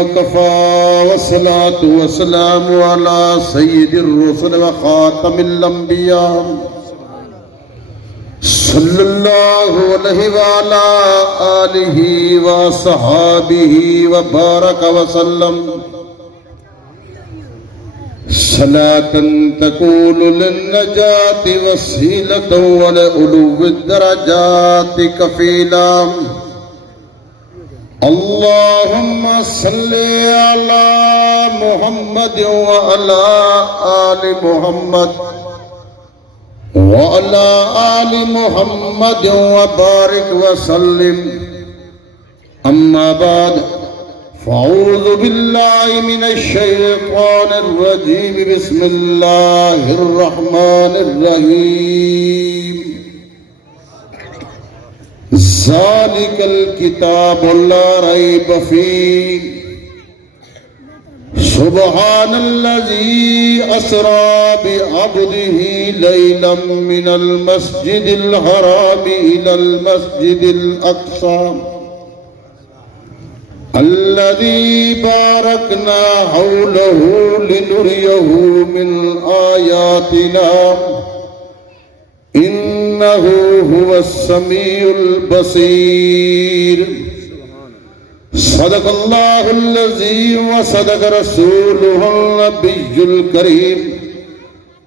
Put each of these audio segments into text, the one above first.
وكفى والصلاة والسلام على سيد الرسل وخاتم الأنبياء صلى الله عليه وعلى آله وصحابه وبارك وسلم صلاة تكون للنجاة وسيلة ولعلو الدرجات كفيلا اللهم صل على محمد وعلى آل محمد وعلى آل محمد وبارك وسلم أما بعد فأعوذ بالله من الشيطان الرجيم بسم الله الرحمن الرحيم ذلك الكتاب لا ريب فيه سبحان الذي أسرى بعبده ليلا من المسجد الحرام إلى المسجد الأقصى الذي باركنا حوله لنريه من آياتنا إنه هو السميع البصير صدق الله الذي وصدق رسوله النبي الكريم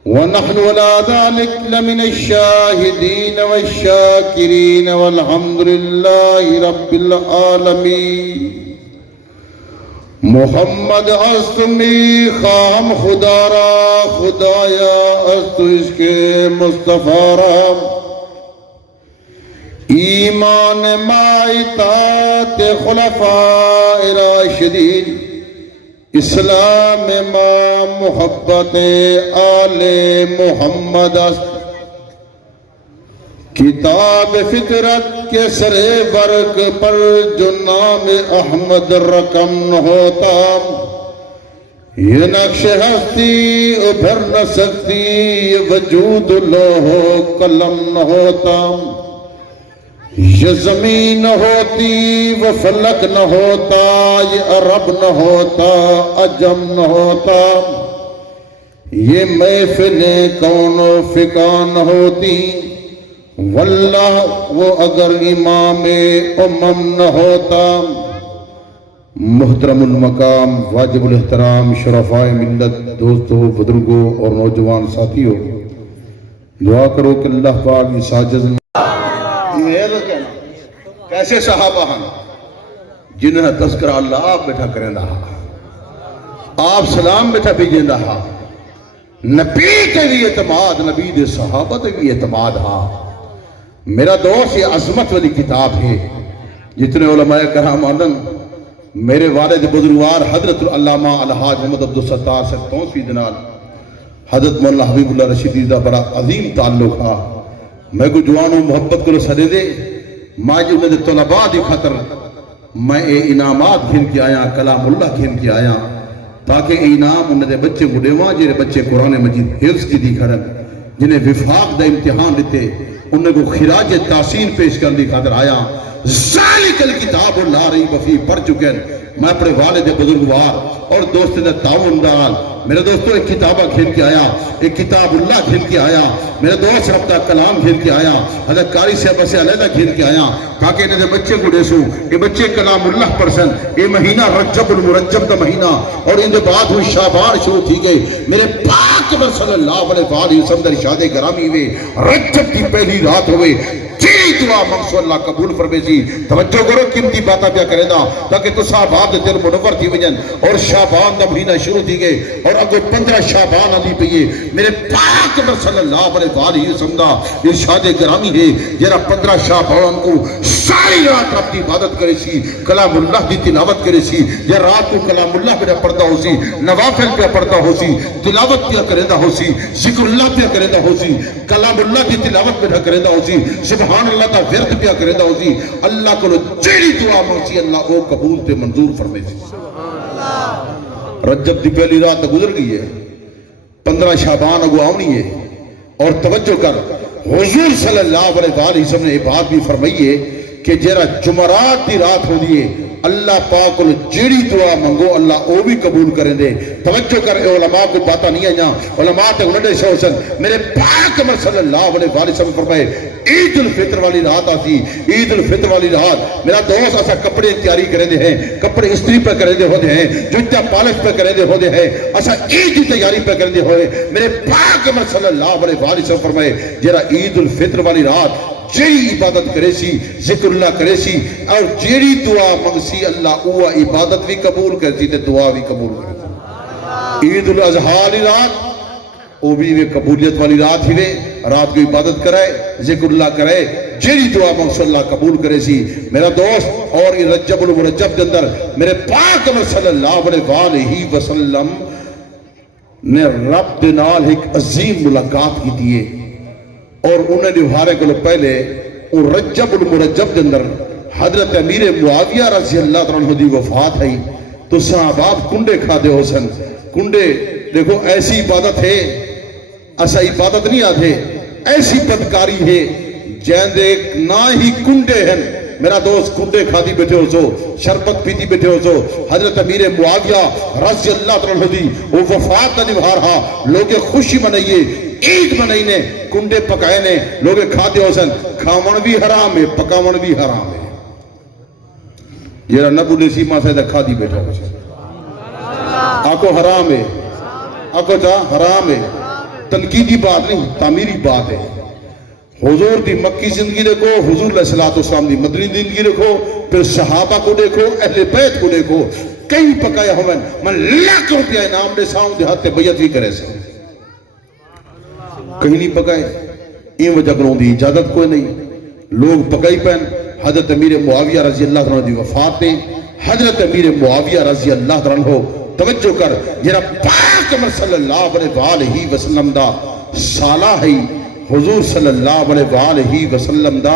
ونحن على ذلك لمن الشاهدين والشاكرين والحمد لله رب العالمين محمد استمی خام خدا را خدایا است عشق مصطفیٰ را ایمان ما اطاعت خلفاء راشدین اسلام ما محبت آل محمد است کتاب فطرت کے سر برق پر جو نام احمد رقم ہوتا یہ نقش ہستی ابھر نہ سکتی یہ وجود لوح قلم نہ ہوتا یہ زمین ہوتی وہ فلک نہ ہوتا یہ عرب نہ ہوتا عجم نہ ہوتا یہ محفل کون و فقہ نہ ہوتی واللہ وہ اگر امام امم نہ ہوتا محترم المقام واجب الاحترام شرفائے ملت دوستوں بزرگوں اور نوجوان ساتھیوں دعا کرو کہ اللہ پاک اس عاجز کیسے صحابہ ہیں جنہیں تذکرہ اللہ آپ بیٹھا کریں رہا آپ سلام بیٹھا بھیجیں رہا نبی کے بھی اعتماد نبی دے صحابہ کے بھی اعتماد ہاں میرا دوست یہ عظمت والی کتاب ہے جتنے علماء کرام آدن میرے والد بزرگوار حضرت العلامہ الحاج محمد عبدالستار سے تونسوی دنال حضرت مولانا حبیب اللہ رشیدی دا بڑا عظیم تعلق ہاں میں کو جوانوں محبت کو سدے دے ماں جی انہیں طلباء دی خاطر میں اے انعامات گھن کے آیا کلام اللہ گھن کے آیا تاکہ اے انعام انہیں دے بچے کو دیواں جنہیں بچے قرآن مجید حفظ کی دی کھڑن جنہیں وفاق دا امتحان لیتے انہیں کو خراج تحسین پیش کرنے خاطر آیا ذالک الکتاب لا ریب فیہ پڑھ چکے ہیں میں اپنے والد بزرگوار اور دوست نے تعاون دال میرے دوستوں ایک کتابہ کھیل کے آیا ایک کتاب اللہ کھیل کے آیا میرے دوست رب کا کلام کھیل کے آیا حضرت قاری صاحب سے علیحدہ کھیل کے آیا تاکہ انہیں بچے کو دیسو کہ بچے کلام اللہ پرسن یہ مہینہ رجب المرجب دا مہینہ اور ان دے بعد ہوئی شعبان شروع تھی گئی میرے پاک پر صلی اللہ علیہ وسلم در شاد گرامی ہوئے رجب کی پہلی رات ہوئے تیری دعا منصور اللہ قبول فرمیسی توجہ کرو قیمتی باتہ پیا کرے دا تاکہ تو صحابات دے دل منور تھی وجن اور شعبان دا مہینہ شروع تھی گئے اور اگر 15 شعبان علی پہیے میرے پاک پر صلی اللہ علیہ وسلم دا ارشاد گرامی ہے جرا 15 شعبان کو ساری رات رب دی عبادت کرے سی کلام اللہ دی تلاوت کرے سی یا رات کو کلام اللہ پہ پڑھتا ہو سی نوافل پہ پڑھتا ہو سی تلاوت پہ کرے دا ہو سی ذکر اللہ پہ کرے دا ہو سی کلام اللہ دی تلاوت پہ کرے دا ہو سی سبحان اللہ تا ورد پہ کرے دا ہو سی اللہ کو جیڑی دعا مانگسی اللہ او قبول تے منظور فرمے سی رجب دی پہلی رات گزر گئی ہے 15 شعبان اگو آونی ہے اور توجہ کر حضور صلی اللہ علیہ وسلم نے یہ بات بھی فرمائی ہے کہ جیرا جمعرات دی رات ہو دیئے اللہ پاک کو جیڑی دعا منگو اللہ او بھی قبول کریں دے. توجہ کر اے علماء کو باتا نہیں ہے یہاں علماء تے انڈے شوسن میرے پاک عمر صلی اللہ علیہ وسلم فرمائے عید الفطر والی رات آتی عید الفطر والی رات میرا دوست ایسا کپڑے تیاری کریں دے ہیں کپڑے استری پہ کریں دے ہوتے ہیں جوتیا پالش پہ کریں دے ہوتے ہیں ایسا عید کی تیاری پہ کریں دے ہوئے میرے پاک عمر صلی اللہ علیہ وسلم فرمائے جیرا عید الفطر والی رات جیڑی عبادت کرے سی ذکر اللہ کرے سی اور جیڑی دعا منگسی اللہ اوہ عبادت بھی قبول کرتی تے دعا بھی قبول کرتی. عید الاضحیٰ والی رات وہ بھی قبولیت والی رات ہی وے رات کو عبادت کرائے ذکر اللہ کرائے جیڑی دعا منگس اللہ قبول کرے سی. میرا دوست اور رجب المرجب کے اندر میرے پاک صلی اللہ علیہ وسلم نے رب دنال ایک عظیم ملاقات کی دیئے اور انہیں نبھارے کو پہلے ان رجب المرجب کے اندر حضرت امیر معاویہ رضی اللہ عنہ دی وفات ہے تو صحابات کنڈے کھا دے ہو سن. کنڈے دیکھو ایسی عبادت ہے ایسا عبادت نہیں آتے ایسی بدکاری ہے جہاں دے نہ ہی کنڈے ہیں. میرا دوست کنڈے کھا دی بیٹھے ہو سو شربت پیتی بیٹھے ہو سو حضرت امیر معاویہ رضی اللہ عنہ دی وہ وفات کا نبھا رہا لوگ خوشی منائیے عید منائینے کنڈے پکائے نے لوگ کھاتے ہو سن کھاون بھی حرام ہے پکاون بھی حرام ہے. جیرا نبو نسیمہ سے کھا دی بیٹھا ہو سن آکو حرام ہے آکو جا حرام ہے. تنقیدی بات نہیں تعمیری بات ہے. حضور دی مکی زندگی دیکھو حضور علیہ السلام دی مدنی زندگی دیکھو پھر صحابہ کو دیکھو اہل بیت کو دیکھو کئی پکایا ہوئے من لاکھ روپیہ انعام دے ساؤں دے ہاتھ بیعت بھی کرے سے کہیں نہیں پکائے. این وجہ کروں دی اجازت کوئی نہیں لوگ پکائی پہن. حضرت امیر معاویہ رضی اللہ عنہ دی وفات نے حضرت امیر معاویہ رضی اللہ عنہ توجہ کر جیرا پاک عمر صلی اللہ علیہ وسلم دا سالہ ہے حضور صلی اللہ علیہ وسلم دا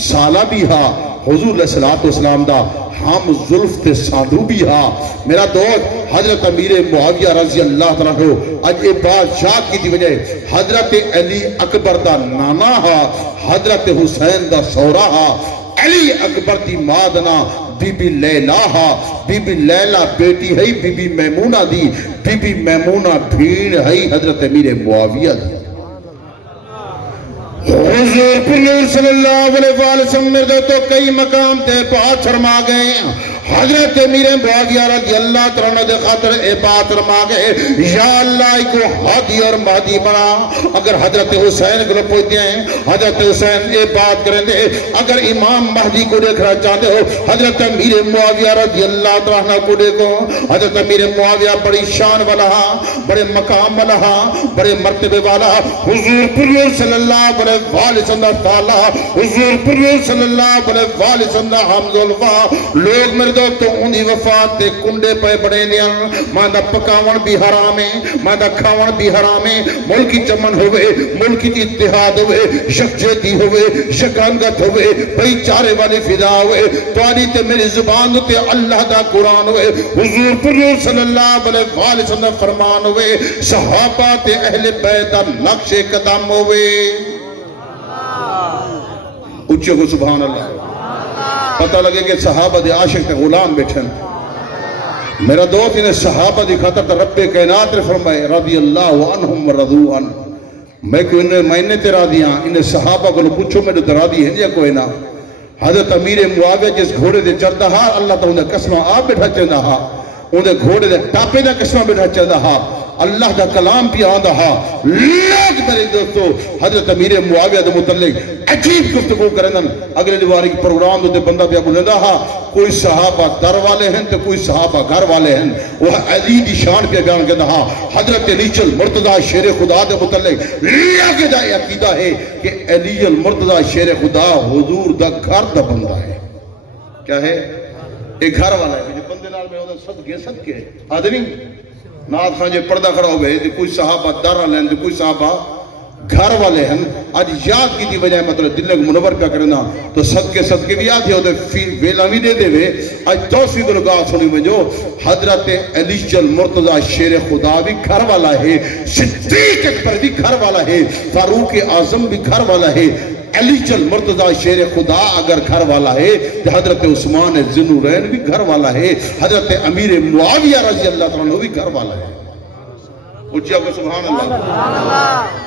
سالہ بھی ہا حضور علیہ السلام دا ہم ظلف تے سادو بھی ہا. میرا دوست حضرت امیر معاویہ رضی اللہ عنہ اج اے بادشاہ کی دی وجہ حضرت علی اکبر دا نانا ہا حضرت حسین دا سورا ہا علی اکبر دی مادنا بی بی لیلہ ہا بی بی لیلہ بیٹی ہے بی بی میمونہ دی بی بی میمونہ بھیڑ ہے حضرت امیر معاویہ دی. حضور پرنور صلی اللہ علیہ وسلم میرے تو کئی مقام تے بات فرما گئے حضرت امیر معاویہ رضی اللہ عنہ دے خاطر اے بات فرما گئے یا اللہ کو ہادی اور مہدی بنا. اگر حضرت حسین کو پوچھتے ہیں حضرت حسین اے بات کریں دے اگر امام مہدی کو دیکھنا چاہتے ہو حضرت امیر معاویہ رضی اللہ عنہ کو دیکھو. حضرت امیر معاویہ بڑی شان والا بڑے مقام والا بڑے مرتبے والا حضور پرنور صلی اللہ علیہ وسلم تعالی حضور پرنور صلی اللہ علیہ وسلم حمد الفا لوگ میرے تو انہی وفات تے کنڈے پہ بڑے دیا ماندہ پکاون بھی حرام ہے ماندہ کھاون بھی حرام ہے. ملکی چمن ہوئے ملکی اتحاد ہوئے یکجہتی ہوئے یکانگت ہوئے بھائی چارے والی فضا ہوئے توانی تے میری زبان تے اللہ دا قرآن ہوئے حضور پرنور صلی اللہ علیہ وسلم فرمان ہوئے صحابہ تے اہل بیت دا نقش قدم ہوئے. اچھے کو سبحان اللہ پتہ لگے کہ صحابہ دے عاشق تے غلام بیٹھن. میرا دوست انہیں صحابہ دی خاطر تے رب کائنات نے فرمائے رضی اللہ عنہم ورضوا عنہ. میں کو انہیں تے راضی ہاں انہیں صحابہ کو پوچھو میں تو راضی ہیں یا کوئی نہ. حضرت امیر معاویہ جس گھوڑے دے چلتا ہا اللہ تعالیٰ نے قسمہ آپ بیٹھا چلتا ہا انہیں گھوڑے دے ٹاپے دا قسمہ بیٹھا چلتا ہا اللہ دا کلام بھی آندہ ہا. لوگ میرے دوستو حضرت امیر معاویہ دے متعلق عجیب گفتگو کرنن اگلے دیواری کی پروگرام دے بندہ پہ بولندہ ہا کوئی صحابہ در والے ہیں تو کوئی صحابہ گھر والے ہیں. وہ علی دی شان پہ بیان کرتا ہا حضرت علی المرتضی شیر خدا دے متعلق لگے دا عقیدہ ہے کہ علی المرتضی شیر خدا حضور دا گھر دا بندہ ہے. کیا ہے ایک گھر والا ہے بندے نال میں ہوتا صدقے آدمی نات خان جے پردہ کھڑا ہو گئے کوئی صحابہ در والے ہیں کوئی صحابہ گھر والے ہیں. آج یاد کی تھی وجہ مطلب دل کو منور پہ کرنا تو صدقے بھی یاد ہوتے ویلا بھی دے دے وے. آج دوسری گلگاہ سنی میں جو حضرت علی المرتضی شیر خدا بھی گھر والا ہے صدیق اکبر بھی گھر والا ہے فاروق اعظم بھی گھر والا ہے علی جل مرتضی شیر خدا اگر گھر والا ہے تو حضرت عثمان ذوالنورین بھی گھر والا ہے، حضرت امیر معاویہ رضی اللہ تعالیٰ عنہ بھی گھر والا ہے۔ اچھا کو سبحان اللہ۔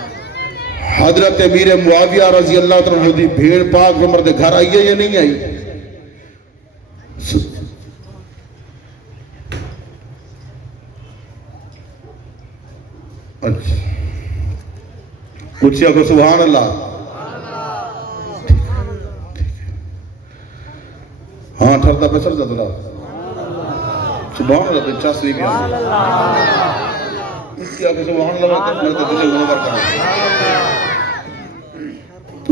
حضرت امیر معاویہ رضی اللہ تعالیٰ عنہ دی بھیڑ پاک مرد گھر آئی ہے یا نہیں آئی؟ اچھا اچھا کو سبحان اللہ۔ ہاں ٹھرتا پیسر جا دلہ سبحان اللہ دلچاس نہیں گیا اچھا کو سبحان اللہ مرد دلے منور کرنا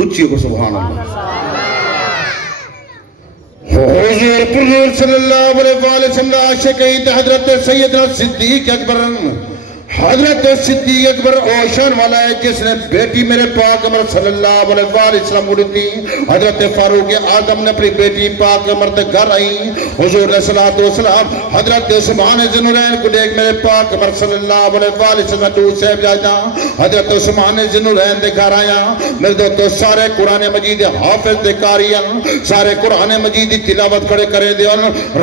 اچھا کو سبحان اللہ۔ حضور پرور صلی اللہ علیہ وسلم عاشقین حضرت سیدنا صدیق اکبر، حضرت صدیق اکبر اوشان والا ہے جس نے بیٹی میرے پاک عمر صلی اللہ علیہ وسلم اڑی تھی۔ حضرت فاروق اعظم نے اپنی بیٹی پاک عمر تک گھر آئی، حضور علیہ السلام حضرت عثمان ذوالنورین کو دیکھ میرے پاک عمر صلی اللہ علیہ وسلم دور سے جاتا، حضرت عثمان ذوالنورین دے گھر آیا۔ میرے دوستو سارے قرآن مجید حافظ دے قاریان، سارے قرآن مجید تلاوت کھڑے کرے دے،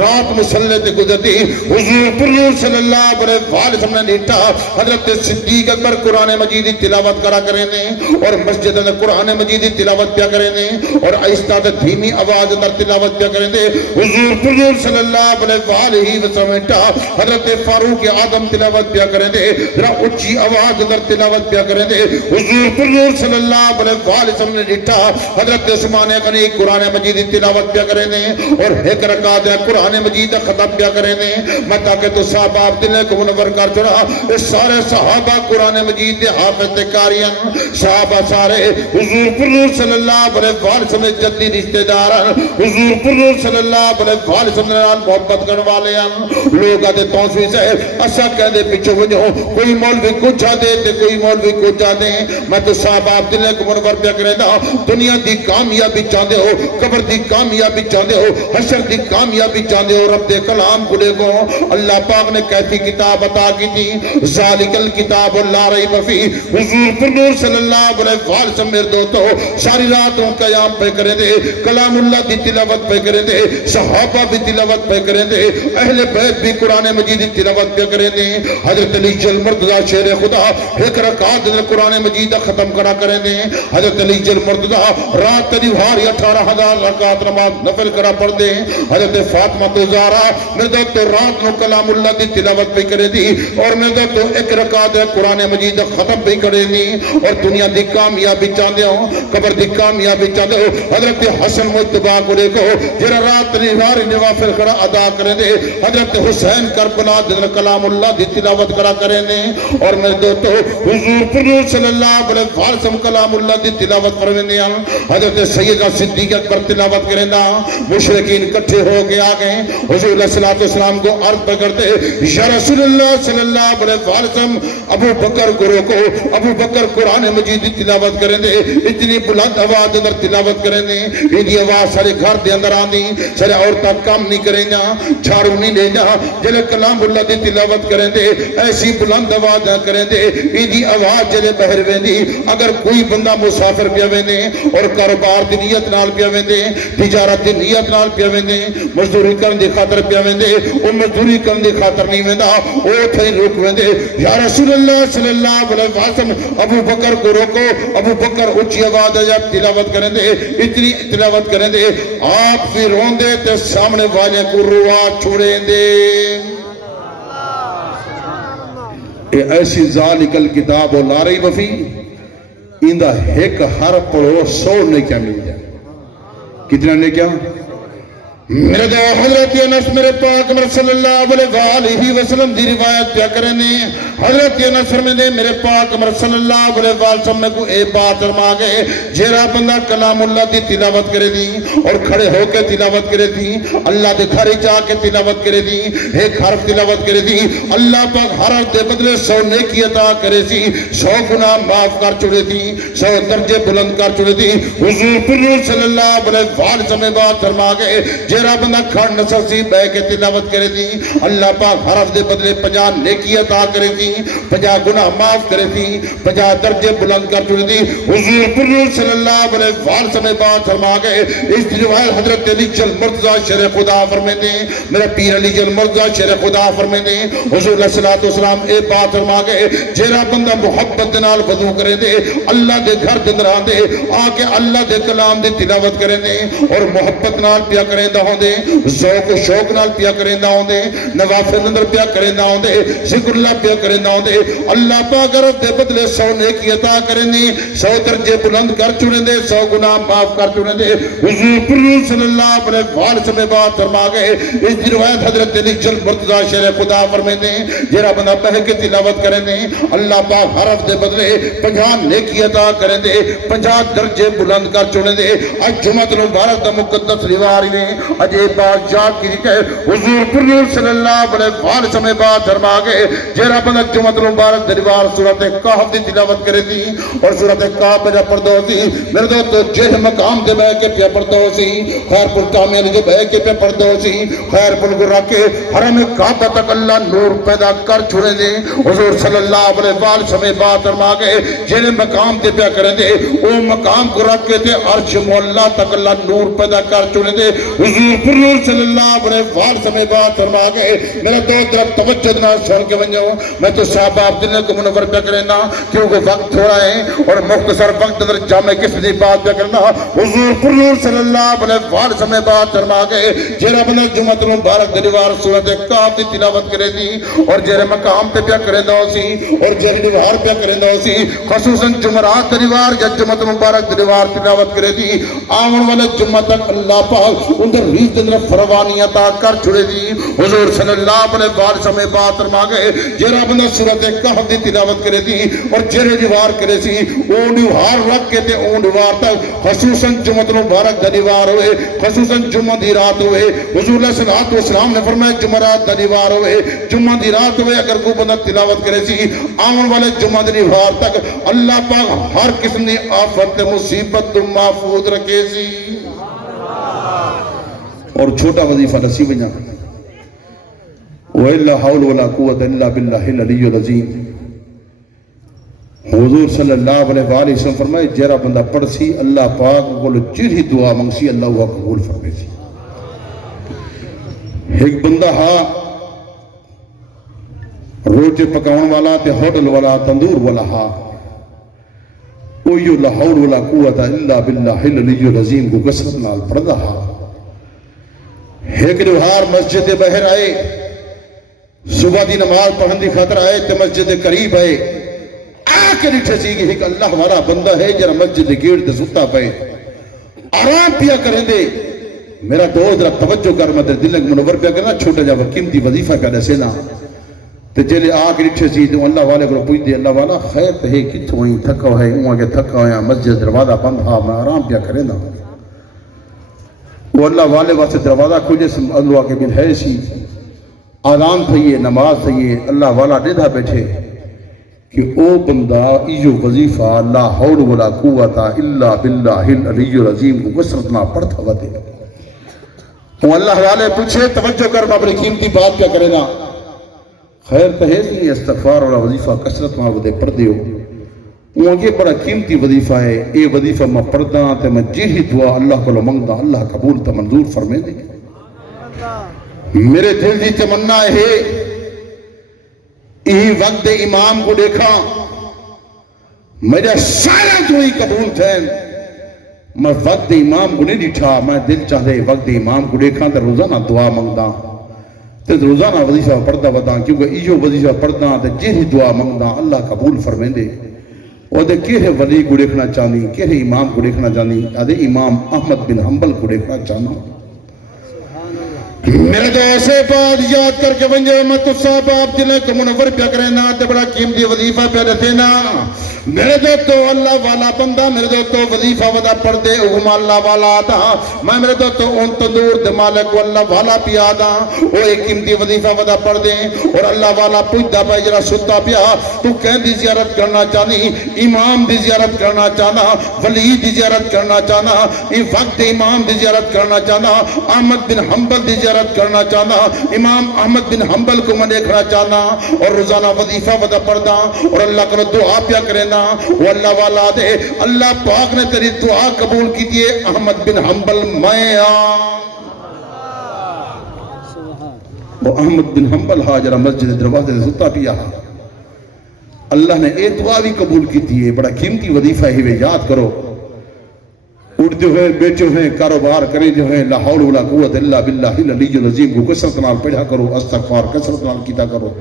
رات مسلح تے گزرتی، حضور پرور صلی اللہ علیہ وسلم نے نیٹا حضرت صدیق اکبر قرآن مجید تلاوت کرا کریں دیں اور مسجد اندر قرآن مجید تلاوت پیا کریں دیں اور آہستہ دھیمی آواز اندر تلاوت پیا کریں دیں۔ حضور پرور صلی اللہ علیہ وسلم حضرت فاروق اعظم تلاوت پیا کریں دیں، ذرا اچھی آواز اندر تلاوت پیا کریں دیں۔ حضور پرور صلی اللہ علیہ وسلم نے ڈٹھا حضرت عثمان غنی قرآن مجید تلاوت پیا کریں دیں اور ایک رکعت قرآن مجید ختم پیا کریں دیں۔ میں تاکہ تو صاحب آپ دل کو منور کر چھوڑا، سارے صحابہ قرآن مجید دے حافظ دے قاریان، صحابہ سارے حضور پرور صلی اللہ علیہ وسلم جدی رشتہ داران، حضور پرور صلی اللہ علیہ وسلم محبت کرنے والے ہیں۔ لوگ آتے توسوی سے اسا کہہ دے پیچھو ونجو، کوئی مولوی کو جا دے تے کوئی مولوی کو جا دے۔ میں تو صحابہ آپ دل کو منور پیا کرے دا، دنیا دی کامیابی چاہتے ہو، قبر دی کامیابی چاہتے ہو، حشر دی کامیابی چاہتے ہو، رب دے کلام کو لے گو۔ اللہ پاک نے کیسی کتاب عطا کی تھی، ذالک الکتاب لا ریب فیہ۔ حضور پرور صلی اللہ علیہ وسلم میرے دوستو ساری راتوں قیام پہ کریں دے، کلام اللہ دی تلاوت پہ کریں دے، صحابہ بھی تلاوت پہ کریں دے، اہل بیت بھی قرآن مجید تلاوت پہ کریں دے۔ حضرت علی جل مرتضی شیر خدا ایک رکعت قرآن مجید ختم کرا کریں دے۔ حضرت علی جل مرتضی رات تدیوہاری 18,000 رکعت نماز نفل کرا پڑھ دے۔ حضرت فاطمہ تو زہرا میرے دوستو رات نو کلام اللہ دی تلاوت پہ کریں دی اور میرے دوستو ایک رکعت قرآن مجید ختم بھی کرے دی اور دنیا دی کامیابی چاہتے ہو، قبر دی کامیابی چاہتے ہو۔ حضرت حسن مجتبیٰ کو دیکھو جرا رات نیواری نوافل کرا ادا کرے دے، حضرت حسین کربلا دن کلام اللہ دی تلاوت کرا کرے دے اور میرے دوستو حضور پرور صلی اللہ علیہ وسلم کلام اللہ دی تلاوت کرے دے۔ حضرت سیدنا صدیق اکبر تلاوت کرے دا، مشرکین کٹھے ہو کے آگئے حضور علیہ السلام کو عرض پکڑتے یا رسول اللہ صلی اللہ علیہ وسلم ابو بکر کو روکو، ابو بکر قرآن مجید تلاوت کریں دے، اتنی بلند آواز اندر تلاوت کریں دے، یہ آواز سارے گھر دے اندر آندی، سارے عورتاں کام نہیں کریں جا، جھاڑو نہیں لے جا، جلے کلام اللہ دی تلاوت کریں دے، ایسی بلند آواز نہ کریں دے، یہ آواز جلے بہر ویندی۔ اگر کوئی بندہ مسافر پیا ویندے اور کاروبار دی نیت نال پیا ویندے، تجارت دی نیت نال پیا ویندے، مزدوری کرن دی خاطر پیا ویندے، او مزدوری کرن دی خاطر نہیں ویندا، او تھے روک ویندے یا رسول اللہ صلی اللہ علیہ وسلم ابو بکر کو روکو۔ ابو بکر اچھی آواز جب تلاوت کریں دے، اتنی تلاوت کریں دے آپ بھی رون دے تے سامنے والے کو روا چھوڑیں دے۔ اے ایسی ذالک الکتاب لا ریب فیہ، اندہ ایک ہر پڑھو 100 نے کیا مل جائے، کتنا نے کیا؟ میرے دو حضرت انس میرے پاک عمر صلی اللہ علیہ وسلم دی روایت کیا کریں نے، حضرت انس میں دے میرے پاک عمر صلی اللہ علیہ وسلم میں کو اے بات فرما گئے جیرا بندہ کلام اللہ دی تلاوت کرے دی اور کھڑے ہو کے تلاوت کرے دی، اللہ دے گھر جا کے تلاوت کرے دی، ایک حرف تلاوت کرے دی، اللہ پاک ہر حرف دے بدلے 100 نیکی عطا کرے دی، 100 گناہ معاف کر چھوڑے دی، 100 درجے بلند کر چھوڑے دی۔ حضور پرور صلی اللہ علیہ وسلم بات فرما گئے جیرا بندہ کھڑ نسل سی بے کے تلاوت کرے دی اللہ پاک حرف دے بدلے 50 نیکی عطا کرے دی 50 گناہ معاف کرے دی 50 درجے بلند کر چڑے دی حضور پر صلی اللہ علیہ وسلم میں بات فرما گئے اس دی روایت حضرت علی جل مرتضی شیر خدا فرمائے دیں میرا پیر علی جل مرتضی شیر خدا فرمائے دیں حضور علیہ السلام اے بات فرما گئے جیرا بندہ محبت نال وضو کرے دے اللہ دے گھر دے اندر آندے آکے اللہ دے کلام دے تلاوت کریں دے اور محبت نال پیا کریں دا ہوں دے ذوق و شوق نال پیا کریں دا ہوں دے نوافل اندر پیا کریں دا ہوں دے ذکر اللہ پیا کریں دا ہوں دے اللہ پاک رب دے بدلے 100 نیکی عطا کریں دے 100 درجے بلند کر چڑیں دے 100 گناہ معاف کر چڑیں دے حضور پر صلی اللہ علیہ وسلم میں بات فرما گئے اس دی روایت حضرت علی جل مرتضی شیر خدا فرمائے دیں جیرا بندہ بہ کے تلاوت کریں دے اللہ پاک حرف دے بدلے 50 نیکی عطا کریں دے 50 درجے بلند کر چڑیں دے اج جمعۃ المبارک دا مقدس ریواری نے اج ایک بات یاد کی کہ حضور پر صلی اللہ علیہ وسلم میں بات فرما گئے جیرا بندہ جمعۃ المبارک دا ریوار سورۃ کہف دی تلاوت کرے دی اور سورۃ کہف میں پڑھدو سی میرے دوستو جہ مقام دے بیٹھ کے پیا پڑھدو سی خیر پور کامیانی دے بیٹھ کے پیا پڑھدو سی خیر پور گرا کے حرم کعبہ تک اللہ نور پیدا کر چھوڑے دے حضور صلی اللہ علیہ وسلم میں بات فرما گئے جن مقام تے پیا کرے دے او مقام کو رکھ کے تے عرش مولا تک اللہ نور پیدا کر چھوڑے دے حضور پر صلی اللہ علیہ وسلم میں بات فرما گئے میرا دوست رب توجہ نہ سن کے ونجو میں تو صاحب عبداللہ کو منور پہ کرنا کیونکہ وقت تھوڑا ہے اور مختصر وقت اندر جامع قسم دی بات پہ کرنا حضور پر صلی اللہ علیہ وسلم میں بات فرما گئے جیرا بندہ جمعۃ المبارک دیوار سورۃ کہف دی تلاوت کرے دی اور جیرے مقام تے پیا کرے دا سی اور جیرے دیوار پیا کرے دا سی خصوصاً جمعرات دیوار یا جمعۃ المبارک دیوار تلاوت کرے دی آون والے جمعہ تک اللہ پاک اندر ریز اندر فروانی عطا کر چھڑے دی حضور صلی اللہ علیہ وسلم میں بات فرما گئے جیرا بندہ سورۃ کہف دی تلاوت کرے دی اور جیرے دیوار کرے سی اون دیوار رکھ کے تے اون دیوار تک خصوصاً جمعۃ المبارک دیوار ہوئے خصوصاً جمعہ دی رات ہوئے حضور علیہ السلام نے فرمایا جمعرات دیوار ہوئے جمعہ دی رات ہوئے اگر کوئی بندہ تلاوت کرے سی آون والے جمعہ دی دیوار تک اللہ پاک ہر قسم دی آفت مصیبت تو محفوظ رکھے سی اور چھوٹا وظیفہ نصیب بنا وَإِلَّا حَوْلُ وَلَا قُوَّةَ إِلَّا بِاللَّهِ الْعَلِيِّ الْعَظِيمِ حضور صلی اللہ علیہ وسلم فرمائے جیرا بندہ پڑھ سی اللہ پاک کو جڑی دعا منگسی اللہ وہ قبول فرمائے سی ایک بندہ ہاں روٹے پکاؤن والا تے ہوٹل والا تندور والا ہاں اویو لا حول ولا قوت الا باللہ العلی العظیم کو کثرت نال پڑھدا ہا ایک روحار مسجد بہر آئے صبح دی نماز پڑھن دی خاطر آئے تے مسجد قریب آئے آکے ڈٹھے سی کہ ایک اللہ والا بندہ ہے جرا مسجد گیٹ تے ستا پے آرام پیا کریں دے میرا دوست رب توجہ کر میں دل منور پیا کرنا چھوٹا جا قیمتی وظیفہ کا دسے نا تے جلے آکے ڈٹھے سی تے اللہ والے کو پوچھ دے اللہ والا خیر تے ہے کتھوں وہیں تھکا ہے وہاں کے تھکا ہویا مسجد دروازہ بند ہا میں آرام پیا کریں نا وہ اللہ والے واسے دروازہ کھلے اللہ کے بن ہے سی آرام تھئیے نماز تھئیے اللہ والا ڈیدھا بیٹھے کہ او بندہ ایجو وظیفہ لا حول ولا قوت الا باللہ العلی العظیم کو کثرت نہ پڑھتا ودے وہ اللہ والے پوچھے توجہ کر میں اپنی قیمتی بات کیا کرے نا خیر تہیزی استغفار والا وظیفہ کثرت نہ ودے پڑھ دیو وہ یہ بڑا قیمتی وظیفہ ہے اے وظیفہ میں پڑھدا تے میں جہی دعا اللہ کو منگدا اللہ قبول تے منظور فرمائے دے میرے دل دی تمنا ہے یہی وقت امام کو دیکھا میرے سارا جو ہی قبول تھے میں وقت امام کو نہیں دیٹھا میں دل چاہتے وقت امام کو دیکھا تو روزانہ دعا منگدا تو روزانہ وظیفہ پڑھتا بتا کیونکہ ایجو وظیفہ پڑھتا تو جہی دعا منگدا اللہ قبول فرمائے دے اور دے کہے ولی کو دیکھنا چاہنی کہے امام کو دیکھنا چاہنی آدھے امام احمد بن حنبل کو دیکھنا چاہنا میرے تو ایسے بات یاد کر کے بنجے میں تو صاحب آپ جنہیں کو منور پیا کرے نا تے بڑا قیمتی وظیفہ پیا رہتے نا میرے دوستو اللہ والا بندہ میرے دوستو وظیفہ ودا پڑھ دے اگم اللہ والا آتا میں میرے دوستو ان تندور دے مالک اللہ والا پی آدا وہ ایک قیمتی وظیفہ ودا پڑھ دے اور اللہ والا پوچھتا پہ جرا ستا پیا تو کہیں دی زیارت کرنا چاہنی امام دی زیارت کرنا چاہنا ولی دی زیارت کرنا چاہنا وقت امام دی زیارت کرنا چاہنا احمد بن حنبل دی زیارت کرنا چاہنا امام احمد بن حنبل کو میں دیکھنا چاہنا اور روزانہ وظیفہ ودا پڑھدا اور اللہ کو دعا پیا کرنا وہ اللہ والا دے اللہ پاک نے تیری دعا قبول کی دیئے احمد بن حنبل میں وہ احمد بن حنبل حاجرہ مسجد دروازے سے ستا پیا اللہ نے اے دعا بھی قبول کی دیئے بڑا قیمتی وظیفہ ہی یاد کرو اڑتے ہوئے بیٹھے ہوئے کاروبار کریں جو ہیں لا حول ولا قوت الا باللہ العلی العظیم کو کثرت نال پڑھا کرو استغفار کثرت نال کیتا کرو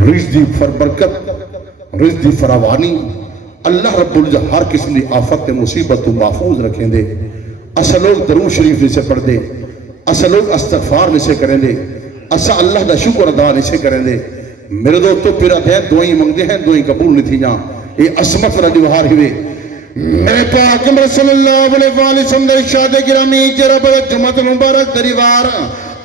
رزق دی برکت رزق دی فراوانی اللہ رب العزت ہر قسم دی آفت مصیبت تو محفوظ رکھیں دے اصل لوگ درود شریف سے پڑھ دے اصل لوگ استغفار سے کریں دے اصل اللہ دا شکر ادا سے کریں دے میرے دوستو پھر آتے ہیں دعائیں منگتے ہیں دعائیں قبول نہیں تھی جہاں یہ عصمت والا جوہار ہوئے میرے پاک صلی اللہ علیہ وآلہ وسلم ارشاد گرامی جرا بڑا جمعت مبارک دریوار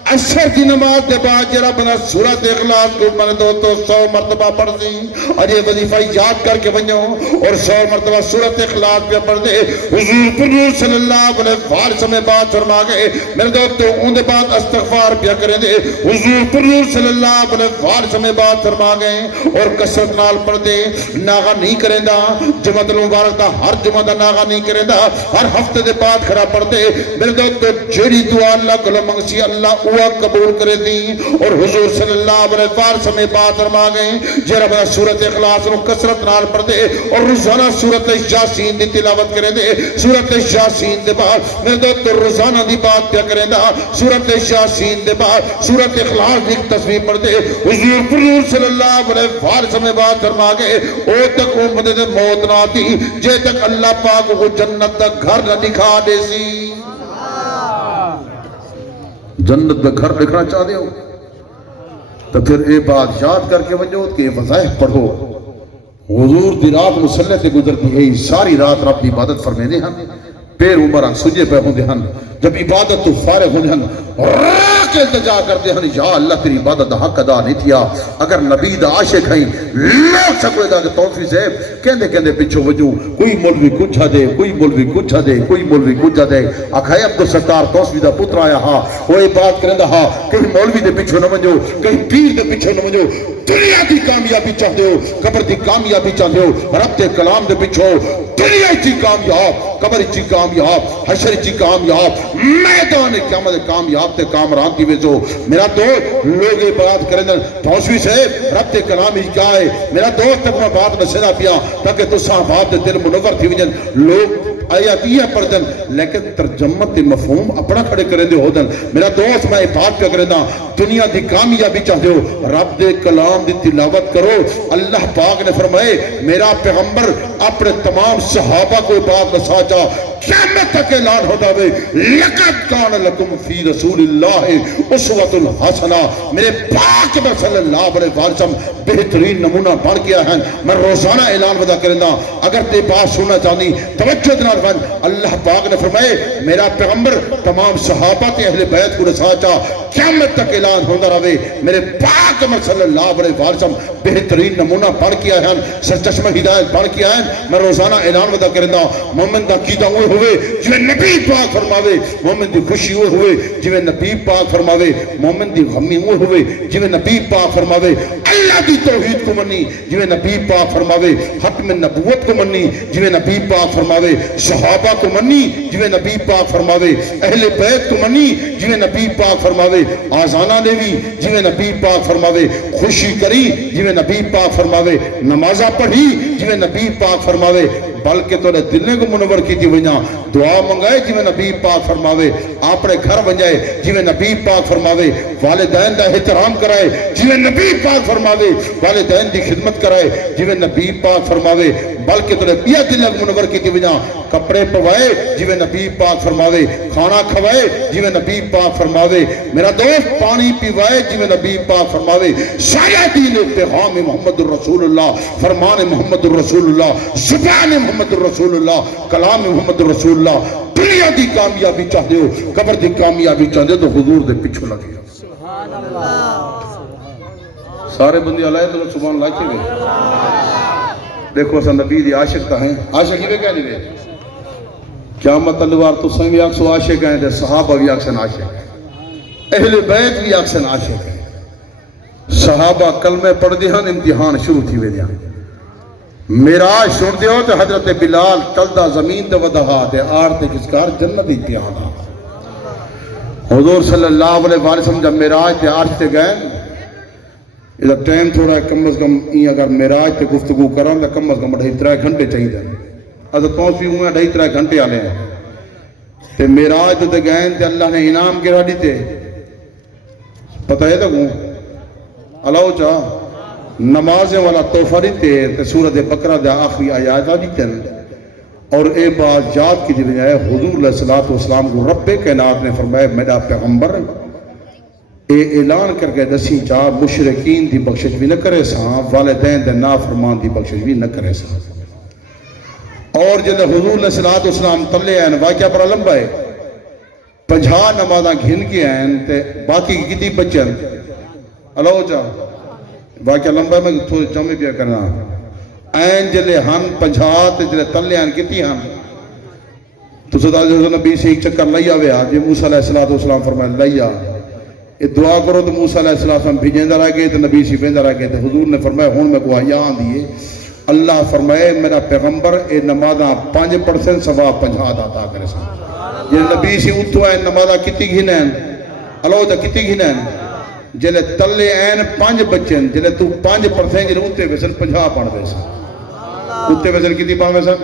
عصر کی نماز دے بعد جرا بنا سورۃ اخلاص کو میں دو تو 100 مرتبہ پڑھ دی اور یہ وظیفہ یاد کر کے بنو اور 100 مرتبہ سورۃ اخلاص پہ پڑھ دے حضور پر صلی اللہ علیہ وسلم بات فرما گئے میرے دوستو ان دے بعد استغفار پیا کریں دے حضور پر صلی اللہ علیہ وسلم بات فرما گئے اور کثرت نال پڑھ دے ناغا نہیں کریں دا جمعۃ المبارک دا ہر جمعہ دا ناغا نہیں کریں دا ہر ہفتے دے بعد کھڑا پڑھ دے میرے دوستو جڑی دعا اللہ کو منگسی اللہ قبول کرے دی اور حضور صلی اللہ علیہ وسلم بات فرما گئے جرا بنا سورۃ اخلاص نو کثرت نال پڑھ دے اور روزانہ سورۃ یاسین دی تلاوت کرے دے سورۃ یاسین دے بعد میں دوست روزانہ دی بات پیا کرے دا سورۃ یاسین دے بعد سورۃ اخلاص دی تصویر پڑھ دے حضور صلی اللہ علیہ وسلم بات فرما گئے او تک امت دے موت نہ تھی جے تک اللہ پاک کو جنت دا گھر نہ دکھا دے سی جنت میں گھر لکھنا چاہ دے ہو تو پھر اے بات یاد کر کے وجہ کہ وظائف پڑھو حضور دی رات مسلح سے گزرتی ہے ساری رات رب دی عبادت فرمے دے ہم پیر عمرہ سجے پہ ہوں دے ہم جب عبادت تو فارغ ہوں دے ہم راک التجا کر دے ہم یا اللہ تیری عبادت دا حق ادا نہیں تھیا اگر نبی دا عاشق ہیں لوگ سکوے دا کہ توفی سے کہندے کہندے پچھو وجو کوئی مولوی کچھ دے کوئی مولوی کچھ دے کوئی مولوی کچھ دے آکھائے عبدالستار توفی دا پتر آیا ہاں وہ یہ بات کرندہ ہاں کہیں مولوی دے پچھو نہ منجو کہیں پیر دے پچھو نہ منجو دنیا دی کامیابی چاہتے ہو قبر دی کامیابی چاہتے ہو رب دے کلام دے پچھو دنیا چی کامیاب قبر چی کامیاب حشر چی کامیاب میدان قیامت کامیاب تے کامران کی ویزو میرا دوست لوگ یہ بات کریں توسوی سے رب دے کلام ہی کیا ہے میرا دوست تک میں بات میں سنا پیا تاکہ تو صحابات دے دل منور تھی وجن لوگ آیات یہ پڑھ دن لیکن ترجمت مفہوم اپنا کھڑے کریں دے ہو دن میرا دوست میں بات پہ کریں دا دنیا دی کامیابی چاہتے ہو رب دے کلام دی تلاوت کرو اللہ پاک نے فرمائے میرا پیغمبر اپنے تمام صحابہ کو بات نساچا قیامت تک اعلان ہوتا ہوئے لقد کان لکم فی رسول اللہ اسوۃ الحسنہ میرے پاک صلی اللہ علیہ وسلم بہترین نمونہ بڑھ گیا ہے میں روزانہ اعلان ودا کریں دا اگر تے بات سننا چاہنی توجہ دینا رفن اللہ پاک نے فرمائے میرا پیغمبر تمام صحابہ تے اہل بیت کو رساچا قیامت تک اعلان ہوتا رہے میرے پاک صلی اللہ علیہ وسلم بہترین نمونہ بڑھ گیا ہے سرچشمہ ہدایت بڑھ گیا ہے میں روزانہ اعلان ودا کریں دا مومن دا کیتا ہوئے ہوئے جویں نبی پاک فرماوے مومن دی خوشی ہوئے جویں نبی پاک فرماوے مومن دی غمی ہوئے جویں نبی پاک فرماوے اللہ دی توحید کو منی جویں نبی پاک فرماوے ختم نبوت کو منی جویں نبی پاک فرماوے صحابہ کو منی جویں نبی پاک فرماوے اہل بیت کو منی جویں نبی پاک فرماوے آزانہ دیوی جویں نبی پاک فرماوے خوشی کری جویں نبی پاک فرماوے نمازہ پڑھی جویں نبی پاک فرماوے بلکہ تو نے دلنے کو منور کی تھی وجہ دعا منگائے جی میں نبی پاک فرماوے اپنے گھر بن جائے جی میں نبی پاک فرماوے والدین دا احترام کرائے جی میں نبی پاک فرماوے والدین دی خدمت کرائے جی میں نبی پاک فرماوے بلکہ تُنے پیا دلک منور کی وجہ کپڑے پوائے جی میں نبی پاک فرماوے کھانا کھوائے جی میں نبی پاک فرماوے میرا دوست پانی پیوائے جی میں نبی پاک فرماوے سارا دین پیغام محمد الرسول اللہ فرمان محمد الرسول اللہ زبان محمد الرسول اللہ کلام محمد الرسول اللہ دنیا دی کامیابی چاہتے ہو قبر دی کامیابی چاہتے ہو تو حضور دے پچھو لگے سارے بندی علائے تو سبحان اللہ کے گئے دیکھو اسا نبی دی عاشق تا ہیں عاشق ہی بے کہہ نہیں رہے قیامت تلوار تو سن بھی آکسو عاشق ہیں دے صحابہ بھی آکسن عاشق ہیں اہل بیت بھی آکسن عاشق ہیں صحابہ کلمے پڑھ دی ہن امتحان شروع تھی وے دیا میراج سن دیو تو حضرت بلال چلدہ زمین دے ودہا دے آرتے کسکار جنت امتحان حضور صلی اللہ علیہ وسلم جب میراج تے آرتے گئے ادھر ٹائم تھوڑا ہے کم از کم اگر میراج تے گفتگو کرن تو کم از کم 2.5 گھنٹے چاہیے دیں اگر پہنچ بھی ہوئے 2.5 گھنٹے آلے ہیں تے میراج تے گئے تے اللہ نے انعام کے راڑی تے پتہ ہے تو کون اللہ چاہ نمازیں والا توفہ دیتے تے سورۃ بقرہ دے آخری آیات دیتے اور اے بات یاد کی دی بجائے حضور علیہ السلام کو رب کائنات نے فرمایا میرا پیغمبر اے اعلان کر کے دسی چاہ مشرکین دی بخشش بھی نہ کرے ساں والدین دے نافرمان دی بخشش بھی نہ کرے ساں اور جب حضور علیہ السلام تلے ہیں واقعہ بڑا لمبا ہے 50 نمازاں گھن کے ہیں تے باقی کتنی بچن اللہ چاہ واقعہ لمبا ہے میں تھوڑے جمع پیا کرنا این جلے ہن 50 تے جلے تلے ہیں کتنی ہن تو صدا نبی سے ایک چکر لیا ویا جی موسیٰ علیہ السلام فرمائے لیا یہ دعا کرو تو موسیٰ علیہ السلام بھیجیندہ رہ گئے تو نبی شفیندہ رہ گئے تو حضور نے فرمایا ہون میں کو آیاں دیئے اللہ فرمائے میرا پیغمبر اے نمازہ 5% سوا 50 داتا کرے سا یہ نبی سے اتو ہے نمازہ کتی گھنین اللہ ہوتا کتی گھنین جلے تلے این 5 بچن جلے تو 5% جلے اتے ویسن 50 پڑھ ویسن اتے ویسن کتی پڑھ ویسن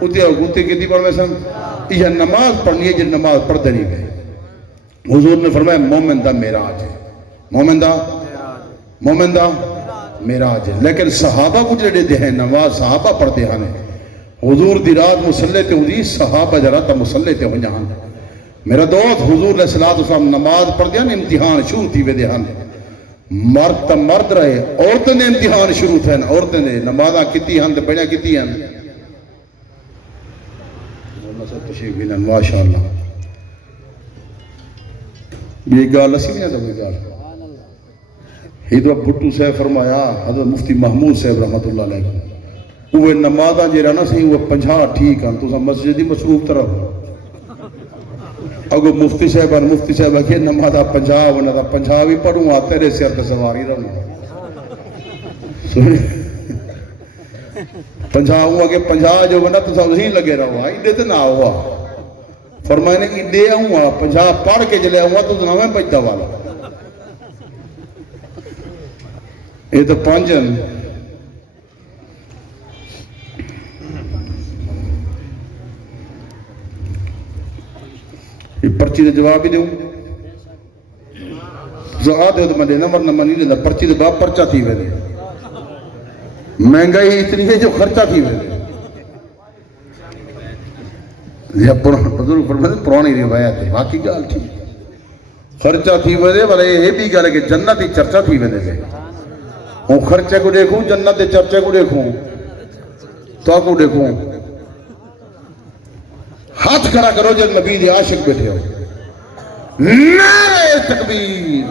اتے کتی پڑھ ویسن یہ نماز پڑھنی ہے جن نماز پڑھ دنی گئے حضور نے فرمایا مومن دا میراج ہے مومن دا میراج ہے لیکن صحابہ کو جڑے دے ہیں نماز صحابہ پڑھتے ہیں حضور دی رات مسلح تے ہوئی صحابہ جرات مسلح تے ہوئی ہیں میرا دوست حضور علیہ السلام نماز پڑھ دیا امتحان شروع تھی وے دے ہیں مرد تا مرد رہے عورتیں نے امتحان شروع تھے عورتیں نے نمازاں کتی ہیں پڑھیا کتی ہیں ماشاءاللہ یہ گال اسی نہیں آتا کوئی گال حضرت بھٹو صاحب فرمایا حضرت مفتی محمود صاحب رحمت اللہ علیہ وہ نمازاں جے رہنا سی وہ 50 ٹھیک ہیں تو مسجدی مصروف طرف اگر مفتی صاحب کہ نمازہ 50 ہونا تھا 50 بھی پڑھوں گا تیرے سر تے سواری رہوں 50 ہوا کہ 50 جو بنا تو سب ہی لگے رہا ایڈے تو نہ ہوا فرمائے نے ایڈے ہوا 50 پڑھ کے جلے ہوا تو نہ میں بچتا والا یہ تو 5 یہ پرچی دے جواب ہی دوں زہاد ہے تو میں دینا ورنہ میں نہیں لینا پرچی دے باپ پرچہ تھی ویلے مہنگائی اتنی ہے جو خرچہ تھی ویلے یہ بزرگ فرماتے پرانی روایت ہے باقی گال تھی خرچہ تھی ویلے والے یہ بھی گال ہے کہ جنت ہی چرچہ تھی ویلے سے ہوں خرچے کو دیکھوں جنت دے چرچے کو دیکھوں تو کو دیکھوں ہاتھ کھڑا کرو جب نبی دی عاشق بیٹھے ہو نعرہ تکبیر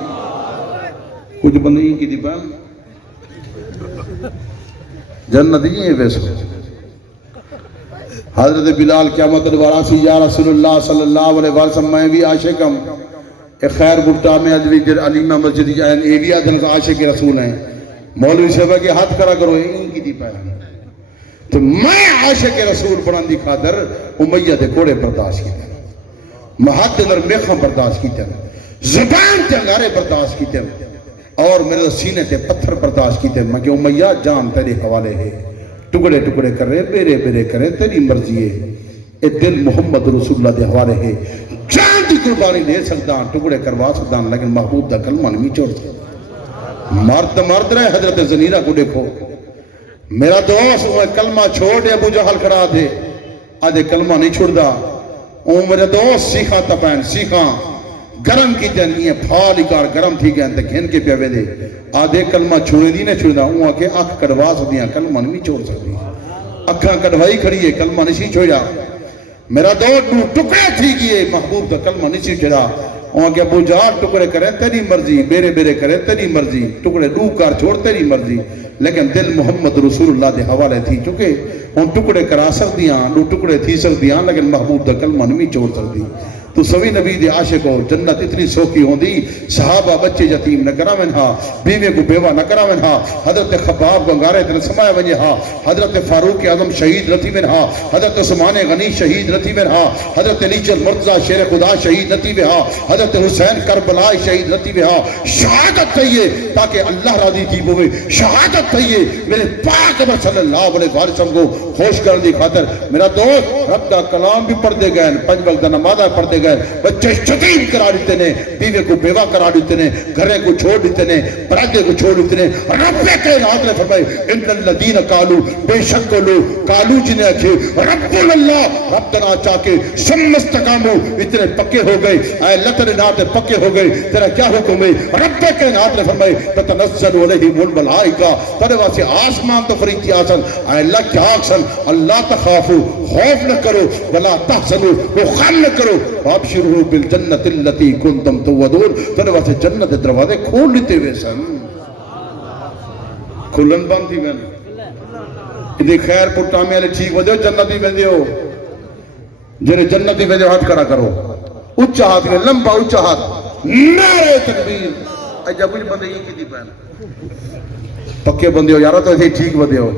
کچھ بندی کی دی پان جنت ہی ہے ویسے حضرت بلال قیامت دوبارہ سی یا رسول اللہ صلی اللہ علیہ وسلم میں بھی عاشق ہوں ایک خیر گفتا میں علیمہ مسجد اے بھی آدھن عاشق رسول ہیں مولوی صاحبہ کے ہاتھ کھڑا کرو ان کی دی پان تو میں عاشق رسول بنان دی خاطر امیہ دے کوڑے برداشت کیتے ہیں محد در میخم برداشت کیتے ہیں زبان تے انگارے برداشت کیتے ہیں اور میرے سینے تے پتھر برداشت کیتے ہیں مگر امیہ جان تیرے حوالے ہے ٹکڑے ٹکڑے کر رہے بیرے بیرے کرے تیری مرضی ہے اے دل محمد رسول اللہ دے حوالے ہے، جان دی قربانی دے سکتا ٹکڑے کروا سکتا لیکن محبوب دا کلمہ نہیں چھوڑ سکتا۔ مرد رہے حضرت زنیرہ کو دیکھو، میرا دوست وہ کلمہ چھوڑ دے، ابو جہل کھڑا دے آدھے کلمہ نہیں چھوڑ دا، میرے دوست سیکھاں تپین سیکھاں گرم کی جنگی ہے پھالی کار گرم تھی گئے انتے گھن کے پیوے دے آدھے کلمہ چھوڑے دی نہیں چھوڑ دا ہوں آکے آنکھ کڑوا سکتی ہیں کلمہ نہیں چھوڑ سکتی، اکھاں کڑوائی کھڑی ہے کلمہ نہیں چھوڑا، میرا دوست ٹکڑے تھی گئے محبوب دا کلمہ نہیں چھوڑا، وہاں کہ ابو جہل ٹکڑے کریں تیری مرضی، بیرے کریں تیری مرضی، ٹکڑے دو کار چھوڑ تیری مرضی، لیکن دل محمد رسول اللہ دے حوالے تھی چکے ان ٹکڑے کرا سکتیاں دو ٹکڑے تھی سکتیاں لیکن محبوب دا کلمہ نہیں چھوڑ سکتی۔ تو سوی نبی دے عاشق ہو جنت اتنی سوکی ہوں دی، صحابہ بچے یتیم نہ کرا منہا، بیوے کو بیوہ نہ کرا منہا، حضرت خباب گنگارے تن سمائے ونجے ہا، حضرت فاروق اعظم شہید رتی منہا، حضرت عثمان غنی شہید رتی منہا، حضرت علی مرتضی شیر خدا شہید رتی منہا، حضرت حسین کربلا شہید رتی منہا۔ شہادت چاہیے تاکہ اللہ راضی کی ہوئے، شہادت چاہیے میرے پاک نبی صلی اللہ علیہ وسلم کو خوش کرنے دی خاطر۔ میرا دوست رب دا کلام بھی پڑھ دے گئے، 5 وقت نمازہ پڑھ دے گئے، بچے یتیم کرا دیتے نے، بیوے کو بیوہ کرا دیتے نے، گھرے کو چھوڑ دیتے نے، برادے کو چھوڑ دیتے نے۔ رب کائنات نے فرمائے ان الذین قالوا، بے شک لوگ قالوا جنہیں اکھے رب اللہ ربنا چاکے ثم استقاموا، اتنے پکے ہو گئے، اے اللہ تیرے نام تے پکے ہو گئے، تیرا کیا حکم ہے؟ رب کائنات نے فرمائے تتنزل علیہم الملائکہ، تیرے واسے آسمان تو فرشتے آسن، اے اللہ کیا آسن؟ اللہ تخافوا، خوف نہ کرو، ولا تحزنوا، وہ غم نہ کرو، وابشروا بالجنت التي كنتم توعدون، تیرے واسے جنت دے دروازے کھول لیتے ہوئے سن، کھلن بند تھی میں ادھی خیر پٹامی والے ٹھیک ودیو جنتی ویندے ہو، جنہیں جنتی ویندے ہاتھ کھڑا کرو، اچھا ہاتھ میں لمبا اچھا ہاتھ، نعرہ تکبیر۔ اجا کچھ بندے یہ کی دی پہنا پکے بندے ہو یارہ تو ایسے ٹھیک بندے ہو،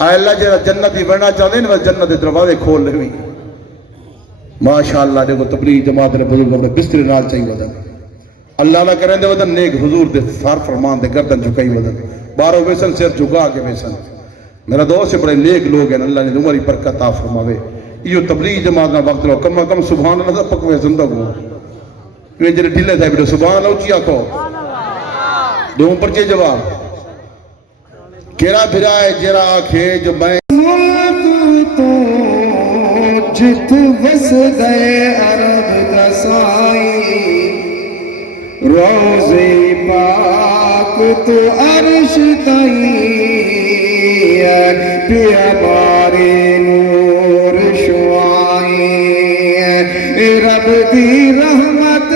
اے اللہ جنہیں جنتی ورنا چاہتے ہیں جنت دے دروازے کھول لے ہوئی۔ ماشاءاللہ دیکھو تبلیغ جماعت نے بزرگ اپنے بستر نال چاہیے ودن، اللہ نہ کریں دے ودن نیک حضور دے سار فرمان دے گردن جھکائی ودن، باروں ویسن سر جھکا کے ویسن۔ میرا دوست سے بڑے نیک لوگ ہیں، اللہ نے عمری برکت عطا فرماوے۔ یہ تبلیغ جماعت نہ وقت لو کم کم سبحان اللہ پکوے زندہ ہوں، یہ جڑے ڈھلے تھے بیٹے سبحان اللہ اچھی آکھو، دو پرچے جواب کیرا پھرا ہے جرا آکھے جو میں جت بس گئے عرب دسائی، روزے پاک تو عرش تائی، پیا بارے نور شوائی، رب دی رحمت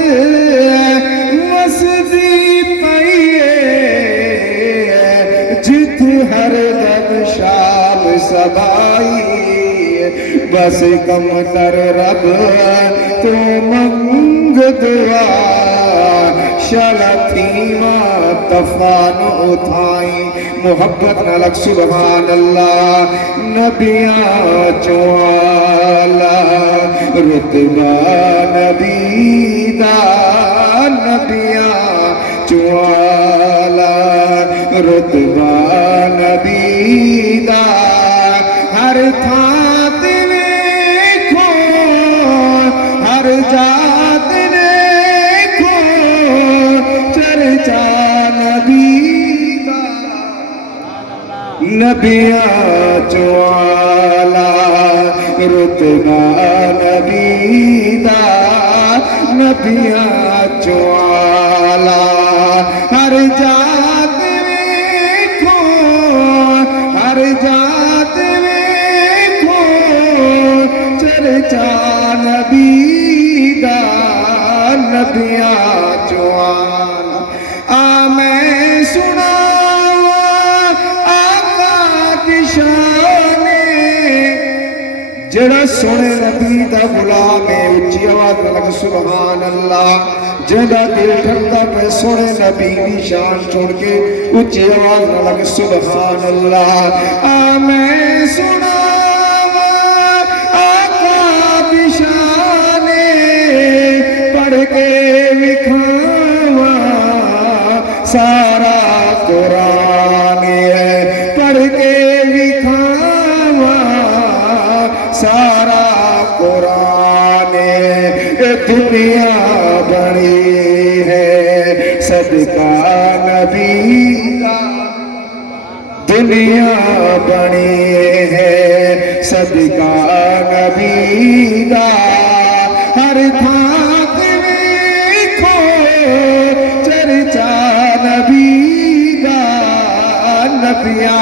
مسدی پئیے، جت ہر دم شام سبائی، بس کم کر رب تو منگ دعا، شلطیمہ تفان اتھائی، محبت نلک سبحان اللہ، نبیاں چوالا رتبہ نبی دا، نبیاں چوالا رتبہ نبی دا، ہر تھان دیکھو ہر جات دیکھو چرچا نبی دا، نبیاں چوالا رتبہ نبی دا، نبیاں چوالا ہر جات دیکھو ہر جات دیکھو چرچا نبی دا، نبیاں چوالا۔ میں سناوا آقا دی شان، جڑا سونے نبی دا غلام ہے، اچھی آواز میں لگ سبحان اللہ، جڑا دل ٹھنڈا پہ سونے نبی دی شان چھوڑ کے اچھی آواز میں لگ سبحان اللہ۔ میں سناوا آقا دی شان، پڑھ کے لکھاوا سارا قرآن ہے، پڑھ کے لکھاوا سارا دنیا بنی ہے صدقہ نبی کا دنیا بنی ہے صدقہ نبی کا ہر تھان دیکھو چرچا نبی کا نبیاں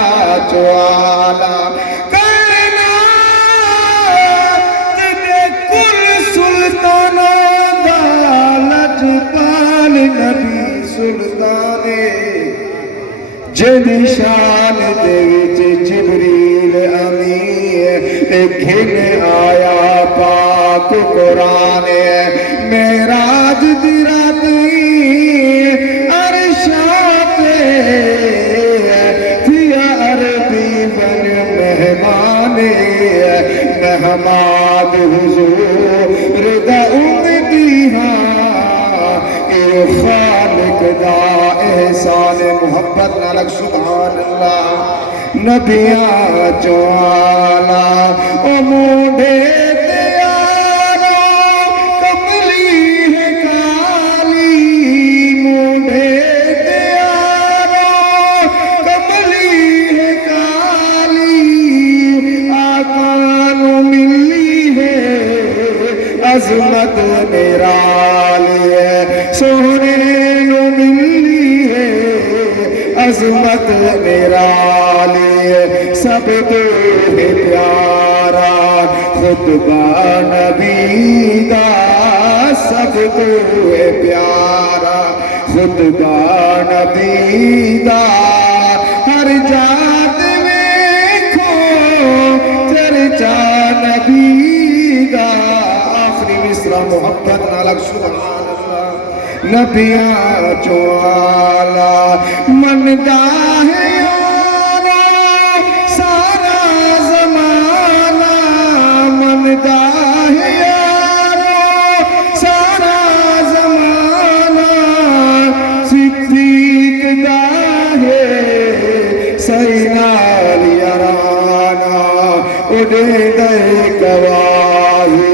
چوالا کرنا تجھے کل سلطان دالت پال نبی سلطانے جن شان دے وچ جبریل امین گھن آیا پاک قرآن معراج دی رات عرشاں تے تھیا عربی بن مہمان مہمان حضور دا امتی ہاں اے خالق دا احسان محبت نالک سبحان اللہ نبیاں چوالا او موڈے تیارا کملی ہے کالی موڈے تیارا کملی ہے کالی آقا نو ملی ہے عظمت نرالی ہے سونے نو ملی ہے عظمت نرالی ہے سب تو ہے پیارا خطبہ نبی کا سب تو ہے پیارا خطبہ نبی کا ہر جات ویکھو چرچا نبی کا آخری مصرع محبت نالک سبحان اللہ نبیاں چوالا منگاہ یارا سارا زمانہ منگاہ یارا سارا زمانہ صدیق گاہے سینال یارانا اڑے گئے گواہی